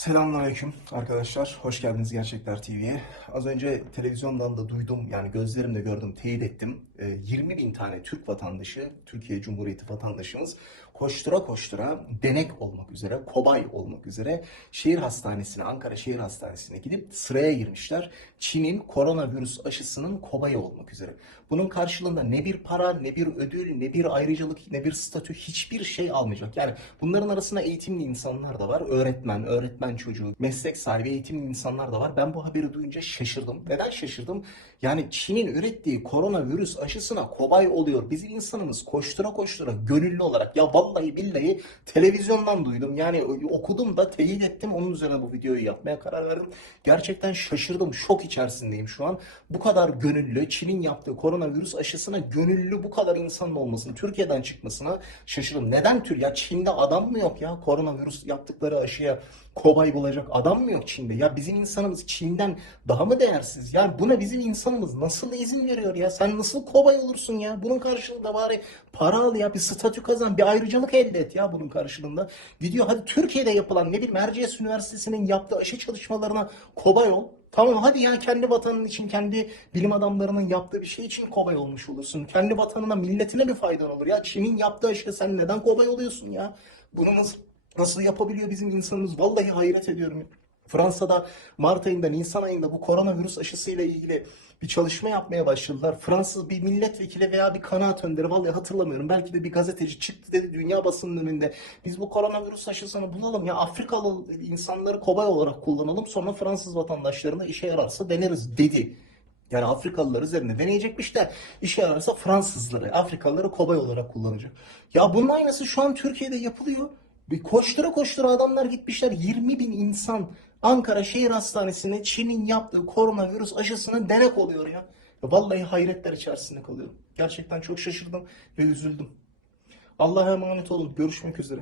Selamünaleyküm arkadaşlar. Hoş geldiniz Gerçekler TV'ye. Az önce televizyondan da duydum, yani gözlerimle gördüm, teyit ettim. Ee, 20 bin tane Türk vatandaşı, Türkiye Cumhuriyeti vatandaşımız koştura koştura denek olmak üzere, kobay olmak üzere şehir hastanesine, Ankara Şehir Hastanesi'ne gidip sıraya girmişler. Çin'in koronavirüs aşısının kobayı olmak üzere. Bunun karşılığında ne bir para, ne bir ödül, ne bir ayrıcalık, ne bir statü hiçbir şey almayacak. Yani bunların arasında eğitimli insanlar da var. Öğretmen, öğretmen çocuğu, meslek sahibi eğitimli insanlar da var. Ben bu haberi duyunca şaşırdım. Neden şaşırdım? Yani Çin'in ürettiği koronavirüs aşısına kobay oluyor. Bizim insanımız koştura koştura gönüllü olarak ya vallahi billahi televizyondan duydum. Yani okudum da teyit ettim. Onun üzerine bu videoyu yapmaya karar verdim. Gerçekten şaşırdım. Şok içerisindeyim şu an. Bu kadar gönüllü Çin'in yaptığı koronavirüs aşısına gönüllü bu kadar insanın olmasını, Türkiye'den çıkmasına şaşırdım. Neden Tür? Ya Çin'de adam mı yok ya? Koronavirüs yaptıkları aşıya kobay bulacak adam mı yok Çin'de? Ya bizim insanımız Çin'den daha mı değersiz? Ya buna bizim insanımız nasıl izin veriyor ya? Sen nasıl kobay olursun ya? Bunun karşılığında bari para al ya, bir statü kazan, bir ayrıcalık elde et ya bunun karşılığında. Gidiyor hadi Türkiye'de yapılan ne bileyim Erciyes Üniversitesi'nin yaptığı aşı çalışmalarına kobay ol. Tamam hadi ya kendi vatanın için, kendi bilim adamlarının yaptığı bir şey için kobay olmuş olursun. Kendi vatanına, milletine bir faydan olur. Ya Çin'in yaptığı aşıya sen neden kobay oluyorsun ya? Bunu nasıl, nasıl yapabiliyor bizim insanımız? Vallahi hayret ediyorum. Fransa'da Mart ayında, Nisan ayında bu koronavirüs aşısıyla ilgili bir çalışma yapmaya başladılar. Fransız bir milletvekili veya bir kanaat önderi vallahi hatırlamıyorum. Belki de bir gazeteci çıktı dedi dünya basının önünde. Biz bu koronavirüs aşısını bulalım ya Afrikalı insanları kobay olarak kullanalım sonra Fransız vatandaşlarına işe yararsa deneriz dedi. Yani Afrikalılar üzerinde deneyecekmiş de işe yararsa Fransızları, Afrikalıları kobay olarak kullanacak. Ya bunun aynısı şu an Türkiye'de yapılıyor. Bir koştura koştura adamlar gitmişler 20 bin insan Ankara Şehir Hastanesi'ne Çin'in yaptığı koronavirüs aşısına denek oluyor ya. Ya Vallahi hayretler içerisinde kalıyorum. Gerçekten çok şaşırdım ve üzüldüm. Allah'a emanet olun. Görüşmek üzere.